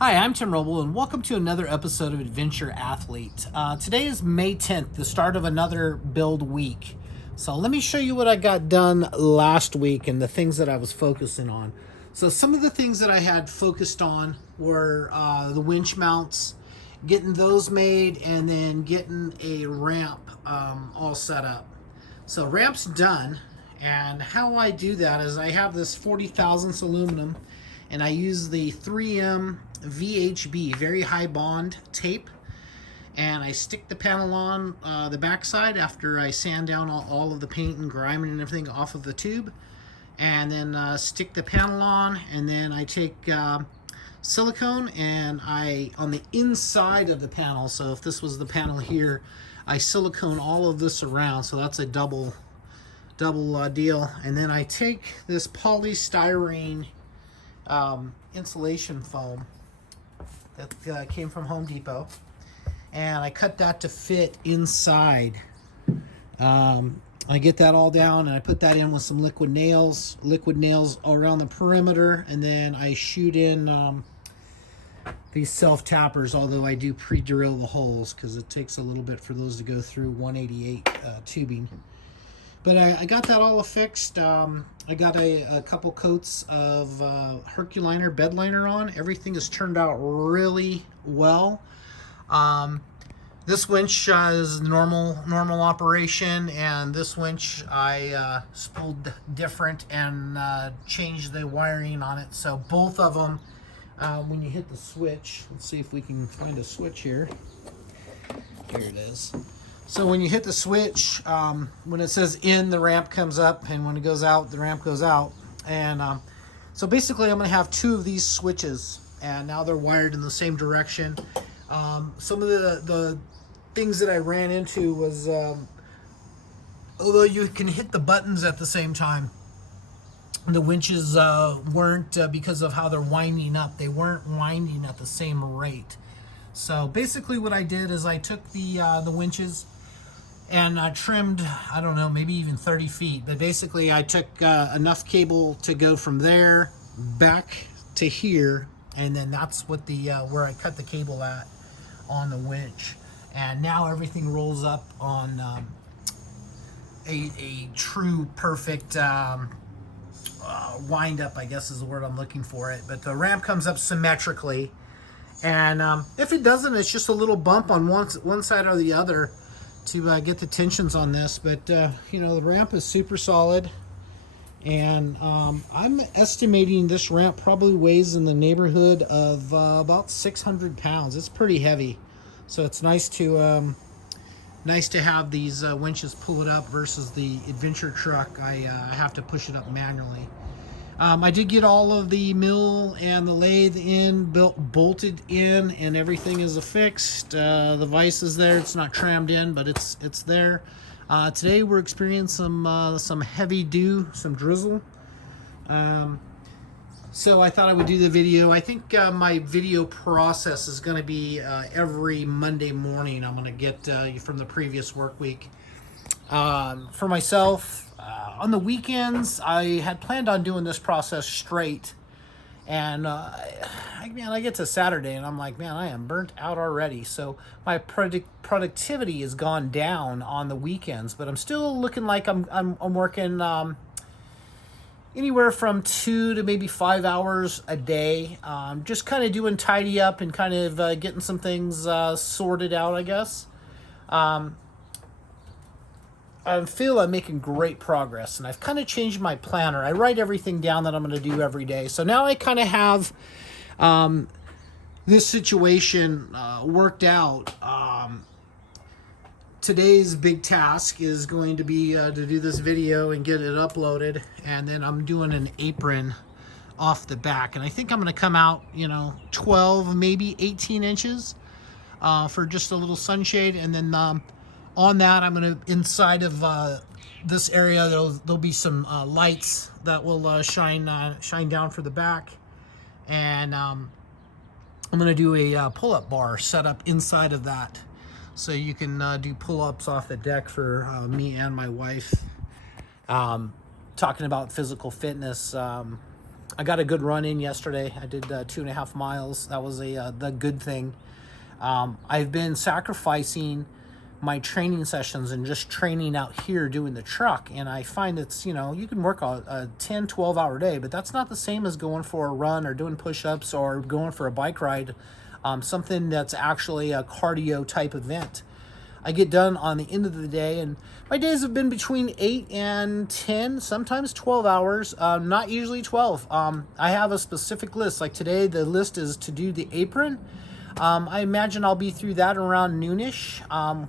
Hi, I'm Tim Roble, and welcome to another episode of Adventure Athlete. Today is May 10th, the start of another build week. So let me show you what I got done last week and the things that I was focusing on. So some of the things that I had focused on were the winch mounts, getting those made, and then getting a ramp all set up. So ramp's done, and how I do that is I have this 40 thousandths aluminum, and I use the 3M VHB, very high bond tape, and I stick the panel on the backside after I sand down all of the paint and grime and everything off of the tube, and then stick the panel on, and then I take silicone and on the inside of the panel, so if this was the panel here, I silicone all of this around, so that's a double deal. And then I take this polystyrene insulation foam that came from Home Depot, and I cut that to fit inside. I get that all down, and I put that in with some liquid nails all around the perimeter, and then I shoot in these self-tappers, although I do pre-drill the holes because it takes a little bit for those to go through 188 tubing. But I got that all affixed. I got a couple coats of Herculiner bed liner on. Everything has turned out really well. This winch is normal operation, and this winch I spooled different and changed the wiring on it. So both of them, when you hit the switch, let's see if we can find a switch here. Here it is. So when you hit the switch, when it says in, the ramp comes up, and when it goes out, the ramp goes out. And so basically I'm going to have two of these switches, and now they're wired in the same direction. Some of the things that I ran into was, although you can hit the buttons at the same time, the winches weren't, because of how they're winding up, they weren't winding at the same rate. So basically what I did is I took the winches and I trimmed, I don't know, maybe even 30 feet. But basically I took enough cable to go from there back to here, and then that's what where I cut the cable at on the winch. And now everything rolls up on a true perfect wind up, I guess is the word I'm looking for it. But the ramp comes up symmetrically. And if it doesn't, it's just a little bump on one side or the other to get the tensions on this. But you know, the ramp is super solid, and I'm estimating this ramp probably weighs in the neighborhood of about 600 pounds. It's pretty heavy, so it's nice to have these winches pull it up versus the adventure truck. I have to push it up manually. I did get all of the mill and the lathe bolted in, and everything is affixed. The vise is there. It's not trammed in, but it's there. Today we're experiencing some heavy dew, some drizzle. So I thought I would do the video. I think my video process is going to be every Monday morning. I'm going to get from the previous work week. For myself, on the weekends, I had planned on doing this process straight, and I get to Saturday and I'm like, man, I am burnt out already. So my productivity has gone down on the weekends, but I'm still looking like I'm working anywhere from 2 to maybe 5 hours a day, just kind of doing tidy up and kind of getting some things sorted out, I guess. I feel I'm making great progress, and I've kind of changed my planner. I write everything down that I'm going to do every day. So now I kind of have this situation worked out. Today's big task is going to be to do this video and get it uploaded, and then I'm doing an apron off the back, and I think I'm going to come out, 12, maybe 18 inches for just a little sunshade, and then on that, I'm going to, inside of this area, there'll be some lights that will shine down for the back. And I'm going to do a pull-up bar set up inside of that. So you can do pull-ups off the deck for me and my wife. Talking about physical fitness, I got a good run in yesterday. I did 2.5 miles. That was the good thing. I've been sacrificing my training sessions and just training out here doing the truck, and I find it's, you know, you can work a 10-12 hour day, but that's not the same as going for a run or doing push-ups or going for a bike ride, something that's actually a cardio type event. I get done on the end of the day, and my days have been between 8 and 10, sometimes 12 hours, not usually 12. I have a specific list. Like today, the list is to do the apron. I imagine I'll be through that around noonish.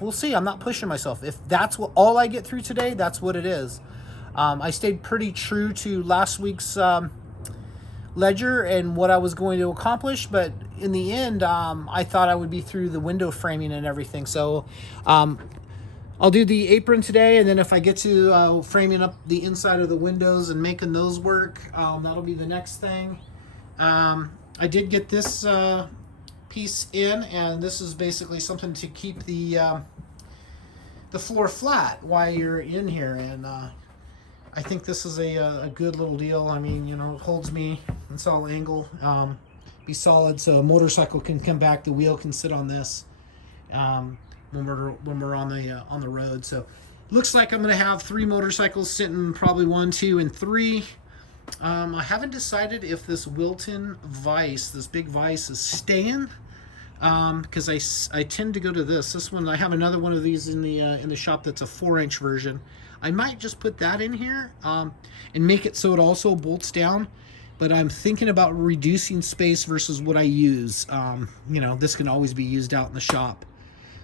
We'll see. I'm not pushing myself. If that's what all I get through today, that's what it is. I stayed pretty true to last week's ledger and what I was going to accomplish, but in the end, I thought I would be through the window framing and everything. So I'll do the apron today, and then if I get to framing up the inside of the windows and making those work, that'll be the next thing. I did get this piece in, and this is basically something to keep the floor flat while you're in here, and I think this is a good little deal. I mean, you know, it holds me. It's all angle, be solid, so a motorcycle can come back. The wheel can sit on this when we're on the road. So looks like I'm gonna have 3 motorcycles sitting, probably 1, 2, and 3. I haven't decided if this Wilton vise, this big vise, is staying, because I tend to go to this one. I have another one of these in the shop that's a 4-inch version. I might just put that in here and make it so it also bolts down, but I'm thinking about reducing space versus what I use. You know, this can always be used out in the shop.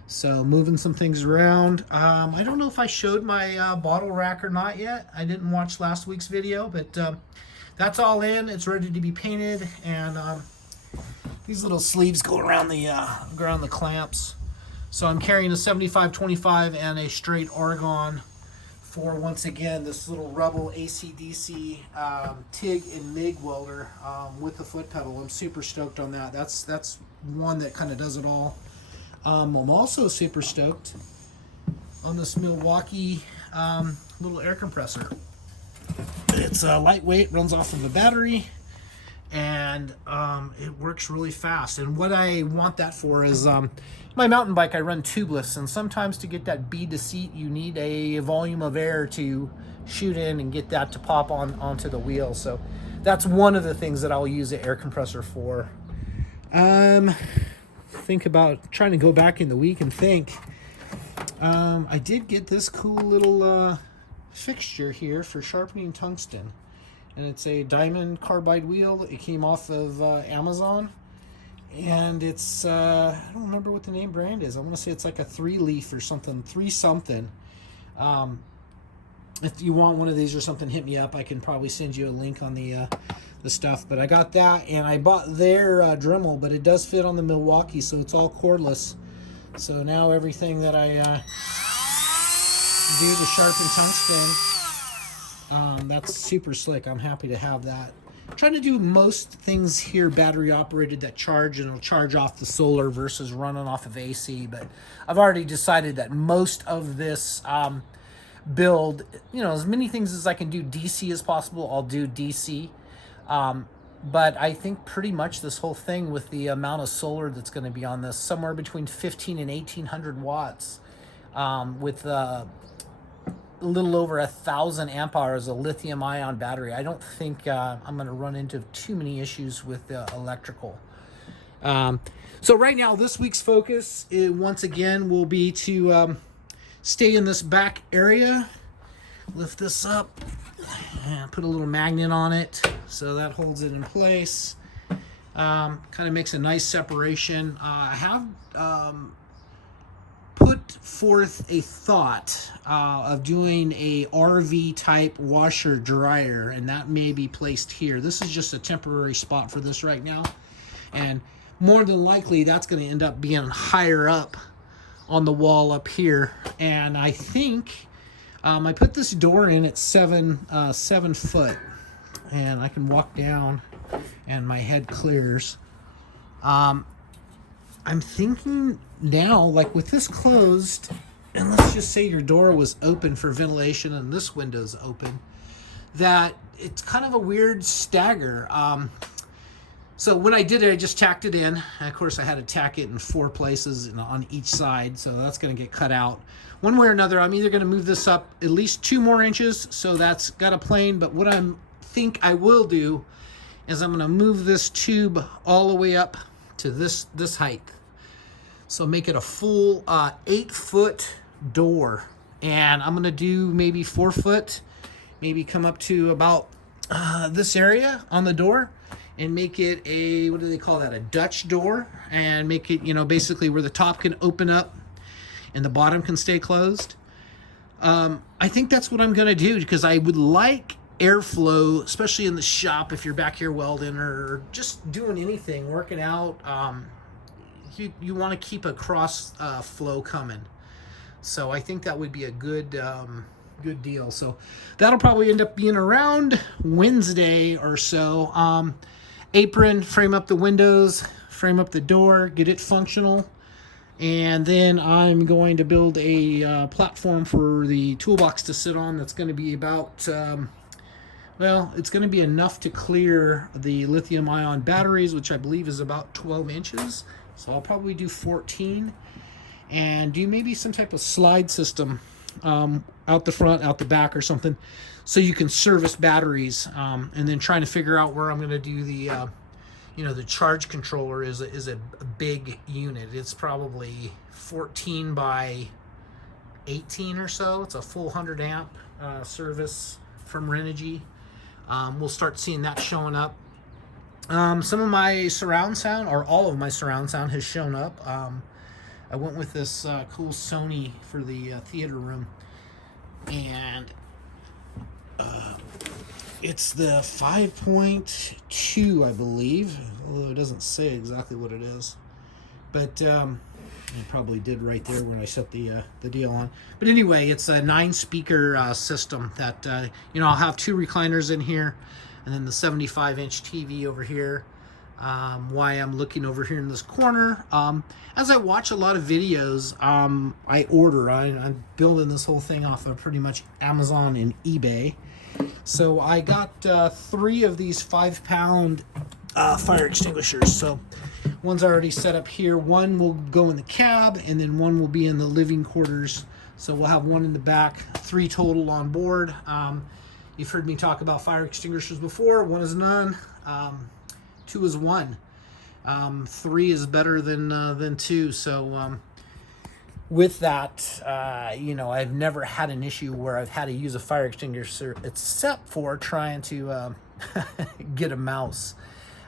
So moving some things around. I don't know if I showed my bottle rack or not yet. I didn't watch last week's video, but that's all in. It's ready to be painted, and these little sleeves go around the clamps. So I'm carrying a 75-25 and a straight argon for, once again, this little Rebel AC/DC TIG and MIG welder with the foot pedal. I'm super stoked on that. That's one that kind of does it all. I'm also super stoked on this Milwaukee little air compressor. It's lightweight, runs off of a battery, and it works really fast. And what I want that for is my mountain bike, I run tubeless, and sometimes to get that bead to seat, you need a volume of air to shoot in and get that to pop onto the wheel. So that's one of the things that I'll use the air compressor for. Think about trying to go back in the week and think. I did get this cool little fixture here for Sharpening Tungsten, and it's a diamond carbide wheel. It came off of Amazon, and it's I don't remember what the name brand is. I want to say it's like a 3-leaf or something, 3 something. If you want one of these or something, hit me up. I can probably send you a link on the stuff. But I got that, and I bought their Dremel, but it does fit on the Milwaukee, so it's all cordless. So now everything that I do to sharpen tungsten, that's super slick. I'm happy to have that. I'm trying to do most things here battery operated that charge, and it'll charge off the solar versus running off of AC. But I've already decided that most of this build, you know, as many things as I can do DC as possible, I'll do DC. But I think pretty much this whole thing, with the amount of solar that's going to be on this, somewhere between 15 and 1800 watts, with a little over 1,000 amp hours of lithium ion battery. I don't think I'm going to run into too many issues with the electrical. So right now, this week's focus, once again, will be to stay in this back area. Lift this up and put a little magnet on it so that holds it in place. Kind of makes a nice separation. I have put forth a thought of doing a RV type washer dryer, and that may be placed here. This is just a temporary spot for this right now, and more than likely that's going to end up being higher up on the wall up here. And I think I put this door in at 7 foot, and I can walk down and my head clears. I'm thinking now, like with this closed, and let's just say your door was open for ventilation and this window's open, that it's kind of a weird stagger. So when I did it, I just tacked it in. And of course, I had to tack it in 4 places on each side, so that's going to get cut out. One way or another, I'm either going to move this up at least 2 more inches, so that's got a plane. But what I think I will do is I'm going to move this tube all the way up to this height. So make it a full 8-foot door. And I'm going to do maybe 4 foot, maybe come up to about this area on the door, and make it a, what do they call that, a Dutch door, and make it, you know, basically where the top can open up and the bottom can stay closed. I think that's what I'm going to do, because I would like airflow, especially in the shop if you're back here welding or just doing anything, working out. You want to keep a cross flow coming. So I think that would be a good deal. So that'll probably end up being around Wednesday or so. Apron, frame up the windows, frame up the door, get it functional. And then I'm going to build a platform for the toolbox to sit on. That's going to be about, well, it's going to be enough to clear the lithium ion batteries, which I believe is about 12 inches. So I'll probably do 14 and do maybe some type of slide system out the front, out the back or something, so you can service batteries, and then trying to figure out where I'm going to do the you know, the charge controller is a big unit. It's probably 14 by 18 or so. It's a full 100 amp service from Renogy. We'll start seeing that showing up. Some of my surround sound, or all of my surround sound, has shown up. I went with this cool Sony for the theater room, and it's the 5.2, I believe, although it doesn't say exactly what it is. But I probably did right there when I set the deal on. But anyway, it's a 9-speaker system that, you know, I'll have 2 recliners in here, and then the 75-inch TV over here. Why I'm looking over here in this corner. As I watch a lot of videos, I order. I'm building this whole thing off of pretty much Amazon and eBay. So I got 3 of these 5-pound fire extinguishers. So one's already set up here. One will go in the cab, and then one will be in the living quarters. So we'll have one in the back, 3 total on board. You've heard me talk about fire extinguishers before. 1 is none. 2 is 1. 3 is better than 2. So with that, you know, I've never had an issue where I've had to use a fire extinguisher except for trying to get a mouse.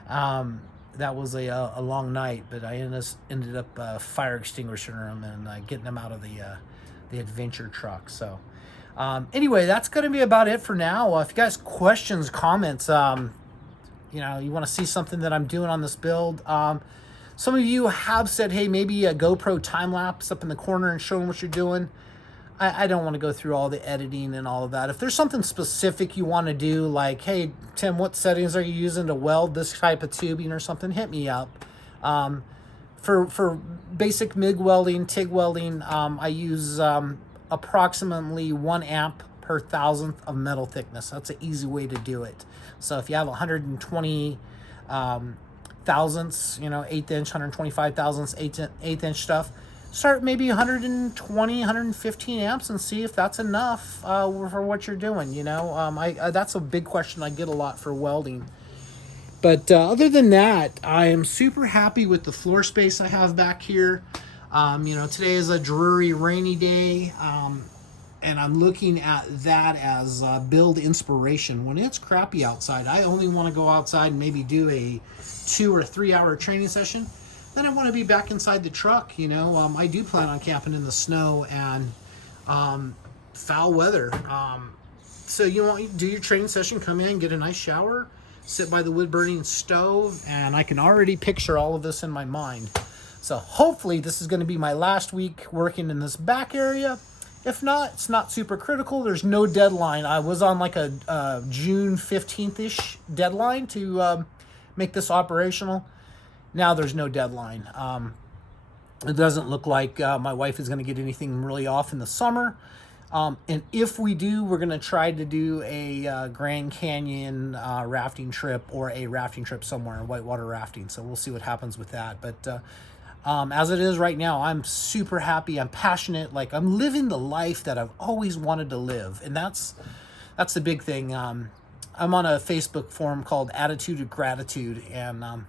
That was a long night, but I ended up fire extinguishing them and getting them out of the adventure truck. So anyway, that's going to be about it for now. If you guys questions, comments, you know, you want to see something that I'm doing on this build. Some of you have said, hey, maybe a GoPro time lapse up in the corner and showing what you're doing. I don't want to go through all the editing and all of that. If there's something specific you want to do, like, hey, Tim, what settings are you using to weld this type of tubing or something, hit me up. For basic MIG welding, TIG welding, I use approximately 1 amp per 1,000th of metal thickness. That's an easy way to do it. So if you have 120 thousandths, you know, 1/8 inch, 125 thousandths, 1/8 inch stuff, start maybe 120, 115 amps and see if that's enough for what you're doing. You know, that's a big question I get a lot for welding. But other than that, I am super happy with the floor space I have back here. You know, today is a dreary, rainy day, and I'm looking at that as build inspiration. When it's crappy outside, I only want to go outside and maybe do a 2 or 3 hour training session. Then I want to be back inside the truck. You know, I do plan on camping in the snow and foul weather. So you want to do your training session, come in, get a nice shower, sit by the wood burning stove, and I can already picture all of this in my mind. So hopefully this is going to be my last week working in this back area. If not, it's not super critical. There's no deadline. I was on like a June 15th-ish deadline to make this operational. Now there's no deadline. It doesn't look like my wife is going to get anything really off in the summer. And if we do, we're going to try to do a Grand Canyon rafting trip, or a rafting trip somewhere, whitewater rafting. So we'll see what happens with that. But as it is right now, I'm super happy. I'm passionate. Like, I'm living the life that I've always wanted to live. And that's the big thing. I'm on a Facebook forum called Attitude of Gratitude. And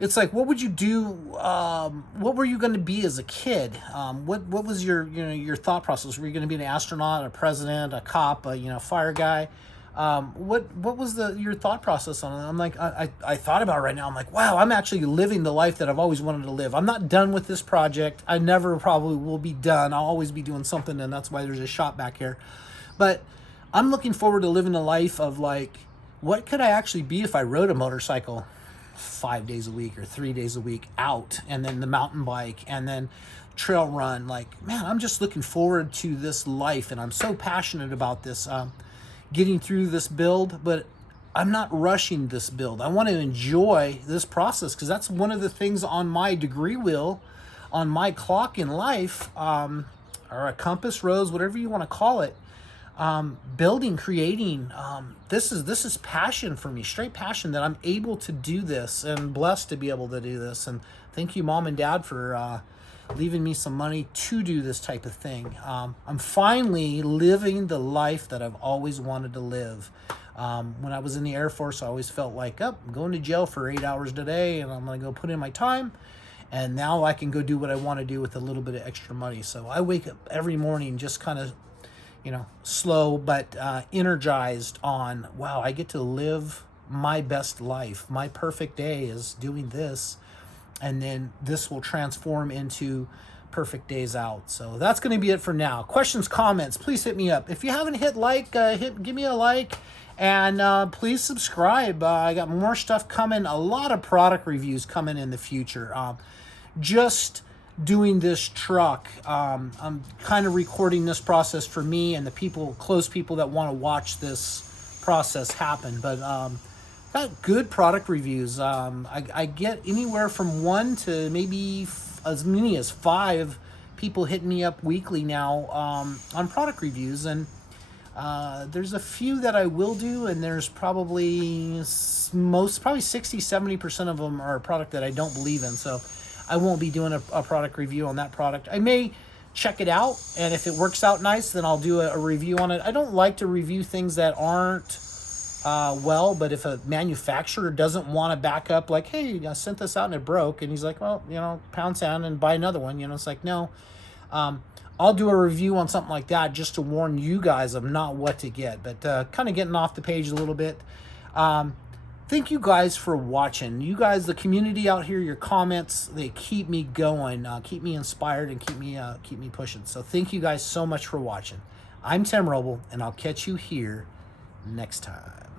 it's like, what would you do? What were you going to be as a kid? What was your thought process? Were you going to be an astronaut, a president, a cop, a fire guy? What was your thought process on it? I'm like, I thought about it right now. I'm like, wow, I'm actually living the life that I've always wanted to live. I'm not done with this project. I never probably will be done. I'll always be doing something, and that's why there's a shop back here. But I'm looking forward to living the life of, like, what could I actually be if I rode a motorcycle 5 days a week or 3 days a week out, and then the mountain bike, and then trail run. Like, man, I'm just looking forward to this life, and I'm so passionate about this, getting through this build. But I'm not rushing this build. I want to enjoy this process, because that's one of the things on my degree wheel, on my clock in life, or a compass rose, whatever you want to call it. Building, creating, this is passion for me, straight passion, that I'm able to do this, and blessed to be able to do this. And thank you, Mom and Dad, for leaving me some money to do this type of thing. I'm finally living the life that I've always wanted to live. When I was in the Air Force, I always felt like, I'm going to jail for 8 hours today, and I'm going to go put in my time. And now I can go do what I want to do with a little bit of extra money. So I wake up every morning just kind of, slow, but energized on, wow, I get to live my best life. My perfect day is doing this, and then this will transform into perfect days out. So that's going to be it for now. Questions, comments, please hit me up. If you haven't hit like, give me a like, and please subscribe. I got more stuff coming, a lot of product reviews coming in the future. Just doing this truck, I'm kind of recording this process for me and the close people that want to watch this process happen. But got good product reviews. I get anywhere from 1 to maybe as many as 5 people hitting me up weekly now on product reviews. And there's a few that I will do, and there's probably 60-70% of them are a product that I don't believe in. So I won't be doing a product review on that product. I may check it out, and if it works out nice, then I'll do a review on it. I don't like to review things that aren't but if a manufacturer doesn't want to back up, like, hey, I sent this out and it broke, and he's like, well, pound sand and buy another one. It's like, no. I'll do a review on something like that just to warn you guys of not what to get. But kind of getting off the page a little bit. Thank you guys for watching. You guys, the community out here, your comments, they keep me going, keep me inspired, and keep me pushing. So thank you guys so much for watching. I'm Tim Roble, and I'll catch you here next time.